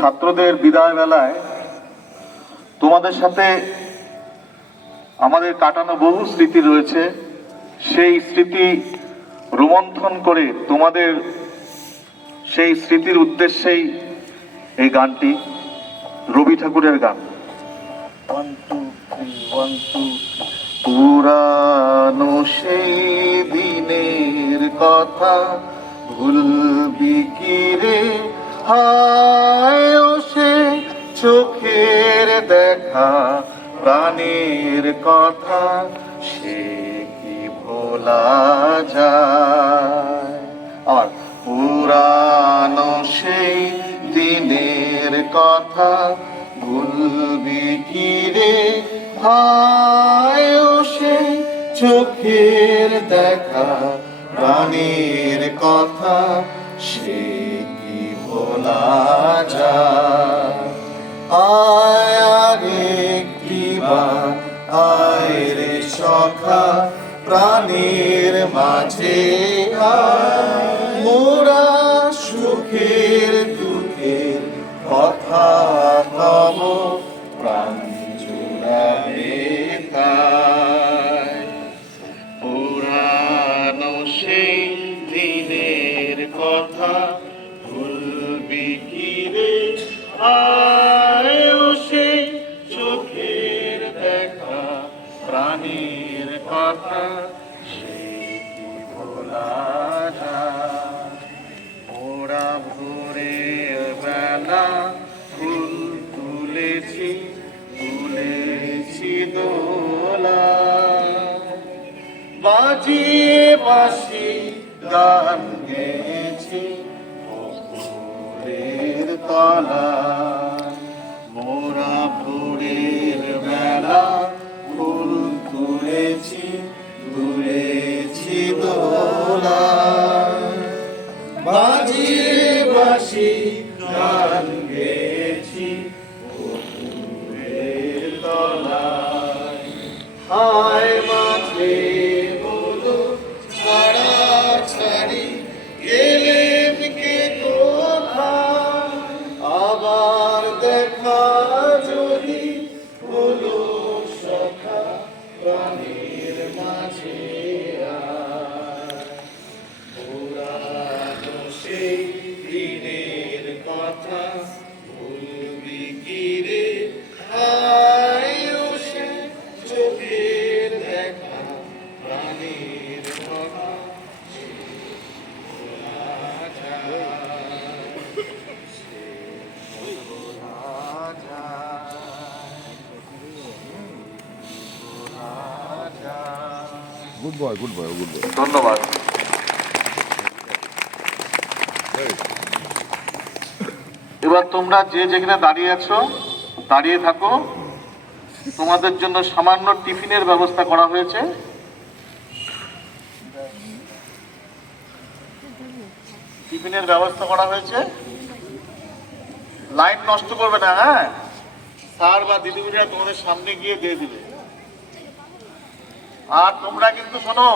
ছাত্রদের বিদায় বেলায় তোমাদের সাথে আমাদের কাটানো বহু স্মৃতি রয়েছে। সেই স্মৃতি রোমন্থন করে তোমাদের সেই স্মৃতির উদ্দেশ্যেই এই গানটি, রবি ঠাকুরের গান। পুরানো সেই দিনের কথা ভুলবি কি রে? হায় সে চোখের দেখা, প্রাণের কথা, সে কি ভোলা যায়? আর পুরানো সেই দিনের কথা, ভুলবি কি রে? ও সেই চোখের দেখা, প্রাণের কথা, সে ভোলা যায় আয় আরে একটিবার আয় রে সখা, প্রাণের মাঝে মোরা সুখের দুঃখের কথা কব, প্রাণ জুড়াবে পুরানো সেই দিনের কথা চোখের দেখা প্রাণীর সে ওরা বেলা ফুল তুলেছি তুলেছি দোলা। বাজিয়ে বাসি গান গেছি পুকুরের তলা মোরা ভোরের বেলা ফুল তুলেছি তুলেছি দোলা বাজি বাসি দেখা যদি হলো সখা প্রাণীর মাঝে সেই দিনের কথা good boy good boy good boy ধন্যবাদ। এবার তোমরা যে যেখানে দাঁড়িয়ে আছো, দাঁড়িয়ে থাকো। তোমাদের জন্য সামান্য টিফিনের ব্যবস্থা করা হয়েছে। টিফিনের ব্যবস্থা করা হয়েছে। লাইন নষ্ট করবে না হ্যাঁ? স্যার বা দিদিমণিরা তোমাদের সামনে গিয়ে দিয়ে দিবে। আর তোমরা কিন্তু শোনো।